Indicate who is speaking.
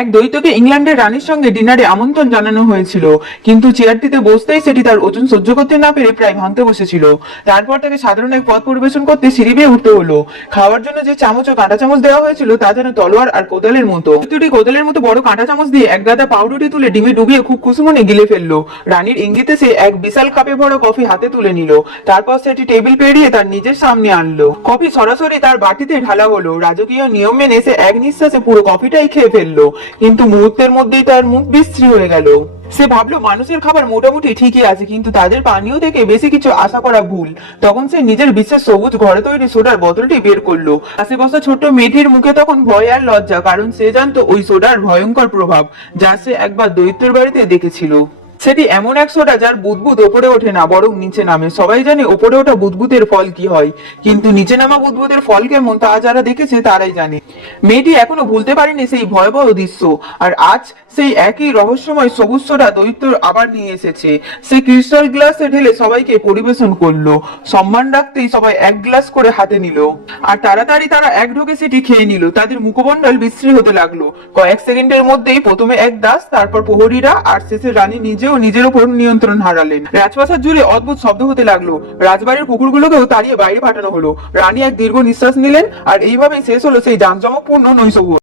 Speaker 1: এক দৈত্যকে ইংল্যান্ডের রানীর সঙ্গে ডিনারে আমন্ত্রণ জানানো হয়েছিল। কিন্তু চেয়ারটিতে বসতেই সেটি তার ওজন সহ্য করতে না পেরে প্রায় ভাঙতে বসেছিল। তারপর তাকে সাধারণ এক পথ পরিবেশন করতে সিঁড়ি বেয়ে উঠতে হলো। খাওয়ার জন্য যে চামচ ও কাঁটা চামচ দেওয়া হয়েছিল তা যেন তলোয়ার আর কোদালের মতো। দুটি কোদালের মতো বড় কাঁটা চামচ দিয়ে এক গাদা পাউরুটি তুলে ডিমে ডুবিয়ে খুব খুশি মনে গিলে ফেলল। রানীর ইঙ্গিতে সে এক বিশাল কাপে ভরা কফি হাতে তুলে নিল। তারপর সেটি টেবিল পেরিয়ে তার নিজের সামনে আনলো। কফি সরাসরি তার বাটিতে ঢালা হলো। রাজকীয় নিয়ম মেনে সে এক নিঃশ্বাসে পুরো কফিটাই খেয়ে ফেলল। কিন্তু মুহূর্তের মধ্যেই তার মুখ বিশ্রী হয়ে গেল। সে ভাবলো, মানুষের খাবার মোটামুটি ঠিকই আছে, কিন্তু তাদের পানীয় থেকে বেশি কিছু আশা করা ভুল। তখন সে নিজের বিশেষ সবুজ ঘরে তৈরি সোডার বোতলটি বের করল। আশেপাশে ছোট্ট মেয়েটির মুখে তখন ভয় আর লজ্জা, কারণ সে জানতো ওই সোডার ভয়ঙ্কর প্রভাব, যা সে একবার দৈত্যের বাড়িতে দেখেছিল। সেটি এমন এক সোডা যার বুদবুদ ওপরে ওঠে না, বরং নিচে নামে। সবাই জানে ওপরে ওঠা বুদবুদের ফল কি হয়, কিন্তু নিচে নামা বুদবুদের ফল কেমন, তা যারা দেখেছে তারাই জানে। মেয়েটি এখনও ভুলতে পারেনি সেই ভয়াবহ দৃশ্য, আর আজ সেই একই রহস্যময় সবুজ সোডা দৈত্য আবার নিয়ে এসেছে। সে ক্রিস্টাল গ্লাসে ঢেলে সবাইকে পরিবেশন করল। সম্মান রাখতেই সবাই এক গ্লাস করে হাতে নিল। আর তাড়াতাড়ি তারা এক ঢোকে সেটি খেয়ে নিল। তাদের মুখমণ্ডল বিশ্রী হতে লাগল। কয়েক সেকেন্ডের মধ্যেই প্রথমে এক দাস, তারপর প্রহরীরা, আর শেষে রানী নিজেও নিজের উপর নিয়ন্ত্রণ হারালেন। রাজপ্রাসাদ জুড়ে অদ্ভুত শব্দ হতে লাগল। রাজবাড়ির কুকুরগুলোকেও তাড়িয়ে বাইরে পাঠানো হলো। রানী এক দীর্ঘ নিঃশ্বাস নিলেন আর এইভাবে শেষ হলো সেই জাঁকজমকপূর্ণ নৈশভোজ।